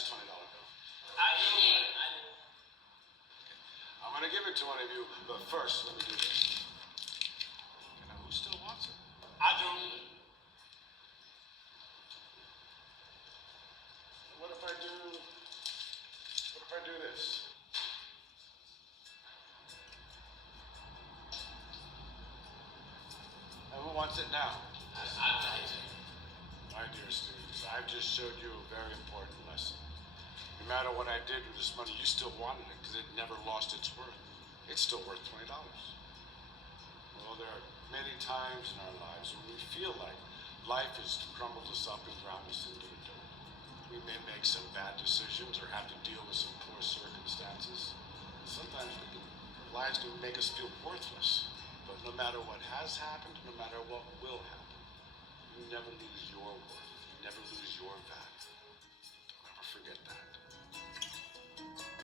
this $20 bill? I do. I'm gonna give it to one of you, but first, let me do this. Now, who still wants it? I do. What if I do this? And who wants it now? I like it. My dear students, I've just showed you a very important lesson. No matter what I did with this money, you still wanted it because it never lost its worth. It's still worth $20. Well, there are many times in our lives when we feel like life has crumbled us up and ground us into the dirt. We may make some bad decisions or have to deal with some poor circumstances. Sometimes lives can make us feel worthless. But no matter what has happened, no matter what will happen, you never lose your worth. You never lose